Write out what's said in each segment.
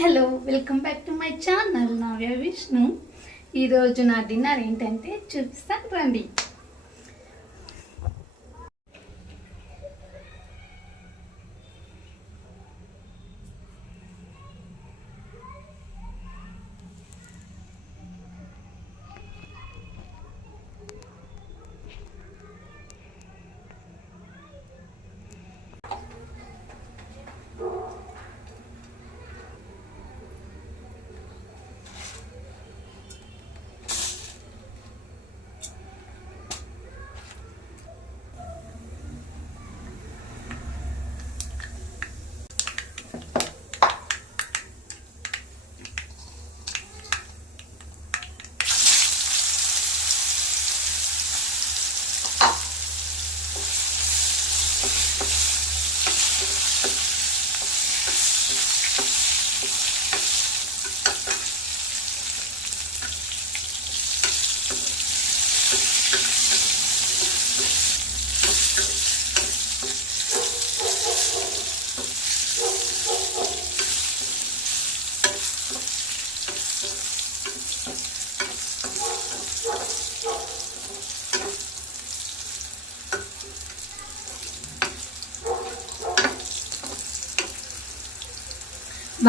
Hello welcome back to my channel Navya Vishnu. ఈరోజు నా డిన్నర్ ఏంటంటే చూపిస్తాను రండి.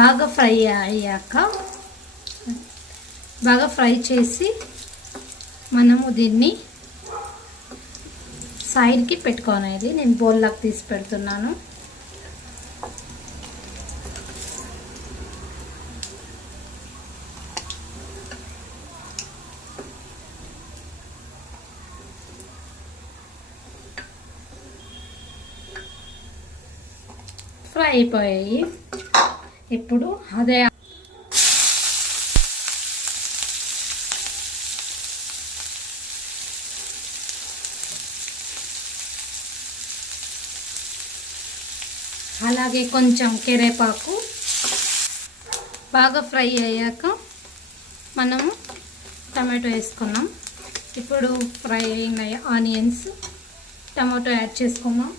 బాగా ఫ్రై అయ్యాక బాగా ఫ్రై చేసి మనము దీన్ని సైడ్కి పెట్టుకోనేది. నేను బౌల్లోకి తీసి పెడుతున్నాను. ఫ్రై అయిపోయాయి. ఇప్పుడు అదే అలాగే కొంచెం కరివేపాకు బాగా ఫ్రై అయ్యాక మనము టమాటో వేసుకున్నాం. ఇప్పుడు ఫ్రై అయిన ఆనియన్స్ టమాటో యాడ్ చేసుకున్నాం.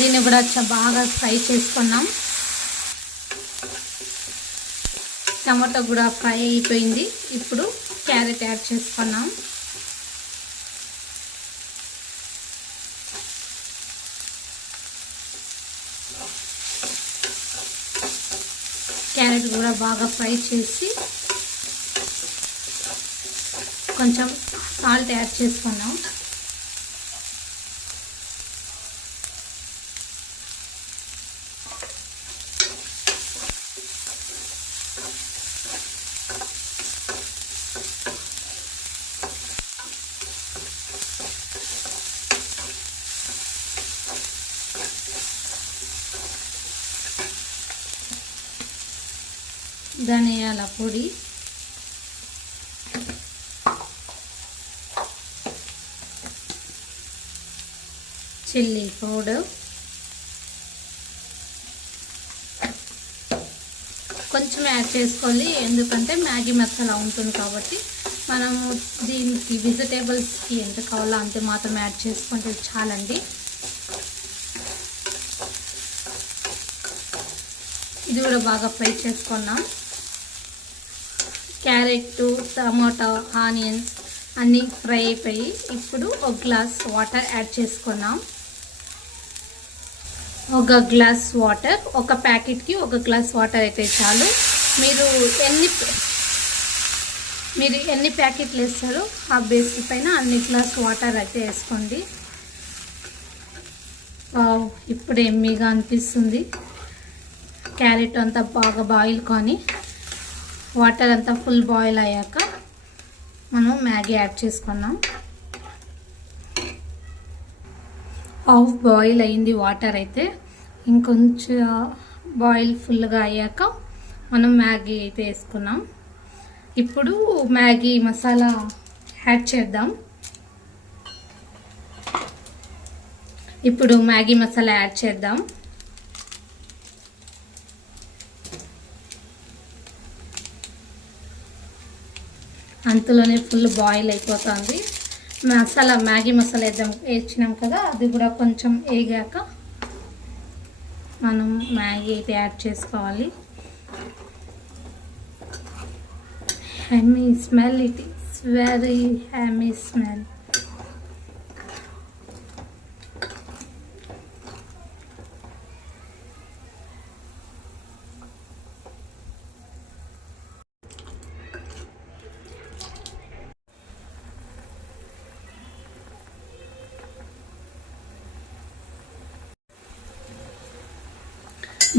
దీన్ని కూడా బాగా ఫ్రై చేసుకున్నాం. టమాటో కూడా ఫ్రై అయిపోయింది. ఇప్పుడు క్యారెట్ యాడ్ చేసుకున్నాం. క్యారెట్ కూడా బాగా ఫ్రై చేసి కొంచెం సాల్ట్ యాడ్ చేసుకున్నాం. ధనియాల పొడి, చిల్లీ పౌడర్, కొంచెం యాడ్ చేసుకోవాలి. ఎందుకంటే మ్యాగీ మసాలా ఉంటుంది కాబట్టి మనము దీనికి వెజిటేబుల్స్కి ఎంత కావాలో అంతే మాత్రం యాడ్ చేసుకుంటే చాలండి. ఇది కూడా బాగా ఫ్రై చేసుకున్నాం. క్యారెట్, టమాటా, ఆనియన్స్ అన్నీ ఫ్రై అయిపోయి ఇప్పుడు ఒక గ్లాస్ వాటర్ యాడ్ చేసుకున్నాం. ఒక గ్లాస్ వాటర్, ఒక ప్యాకెట్కి ఒక గ్లాస్ వాటర్ అయితే చాలు. మీరు ఎన్ని ప్యాకెట్లు వేస్తారో ఆ బేస్ పైన అన్ని గ్లాస్ వాటర్ అయితే వేసుకోండి. ఇప్పుడు ఎమ్మీగా అనిపిస్తుంది. క్యారెట్ అంతా బాగా బాయిల్ కానీ వాటర్ అంతా ఫుల్ బాయిల్ అయ్యాక మనం మ్యాగీ యాడ్ చేసుకున్నాం. హాఫ్ బాయిల్ అయింది వాటర్ అయితే. ఇంకొంచెం బాయిల్ ఫుల్గా అయ్యాక మనం మ్యాగీ అయితే వేసుకున్నాం. ఇప్పుడు మ్యాగీ మసాలా యాడ్ చేద్దాం. ఇప్పుడు మ్యాగీ మసాలా యాడ్ చేద్దాం. అంతలోనే ఫుల్ బాయిల్ అయిపోతుంది. మ్యాగీ మసాలా వేసినాం కదా, అది కూడా కొంచెం వేగాక మనం మ్యాగీ అయితే యాడ్ చేసుకోవాలి. Yummy smell, it is very yummy smell.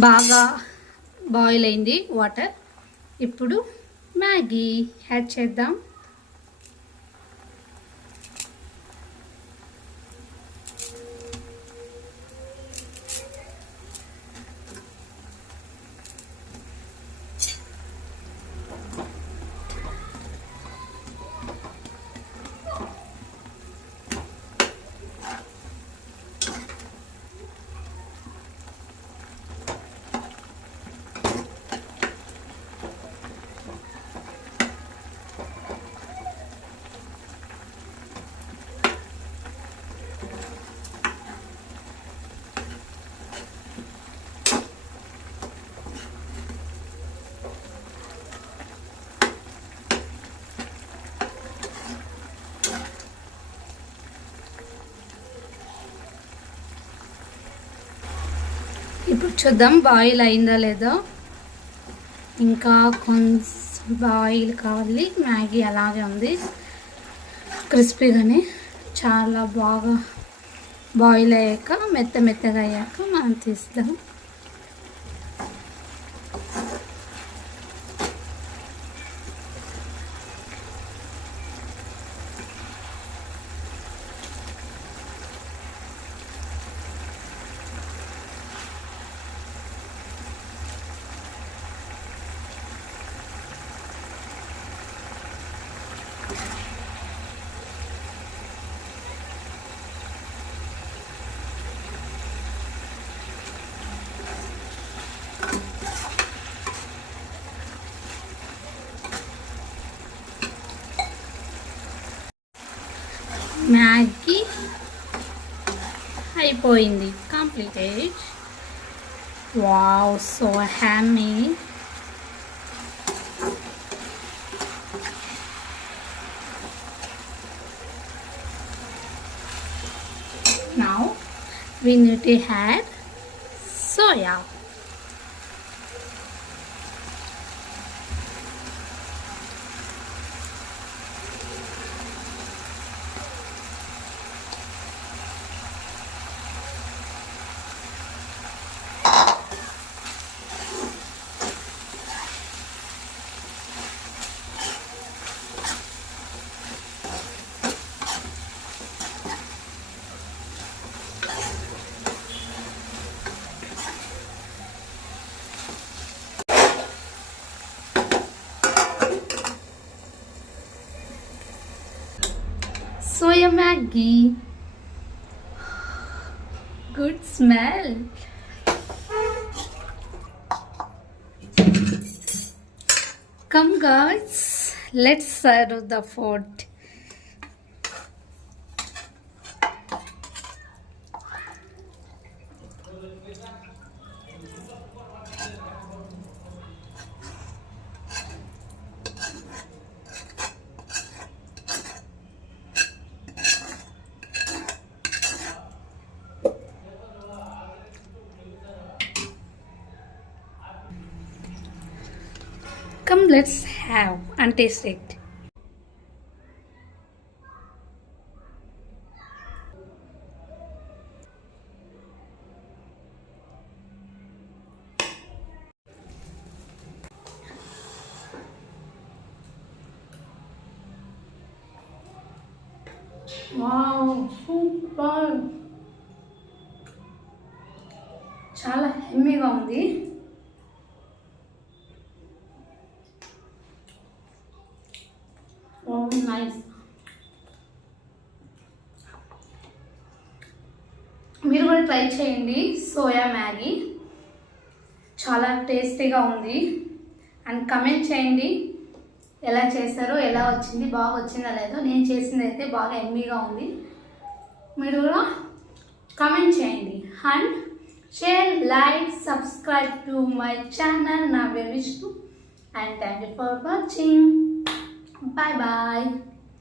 బాగా బాయిల్ అయింది వాటర్. ఇప్పుడు మ్యాగీ యాడ్ చేద్దాం. ఇప్పుడు చూద్దాం బాయిల్ అయిందా లేదో. ఇంకా కొంచెం బాయిల్ కావాలి. మ్యాగీ అలాగే ఉంది క్రిస్పీగానే. చాలా బాగా బాయిల్ అయ్యాక మెత్తగా అయ్యాక మనం తీస్తాం. మ్యాగీ అయిపోయింది, completed. Wow, so yummy. Now we need to add soya. Soya Maggi. Good smell. Come guys, let's serve the food. Come, let's have and taste it. Wow, super. చాలా హెమ్మీగా ఉంది. నైస్. మీరు కూడా ట్రై చేయండి సోయా మ్యాగీ, చాలా టేస్టీగా ఉంది. అండ్ కమెంట్ చేయండి ఎలా చేస్తారో, ఎలా వచ్చింది, బాగా వచ్చిందా లేదో. నేను చేసింది అయితే బాగా ఎమ్మీగా ఉంది. మీరు కూడా కామెంట్ చేయండి and share, like, subscribe to my channel Navya Vishnu. And thank you for watching. Bye bye.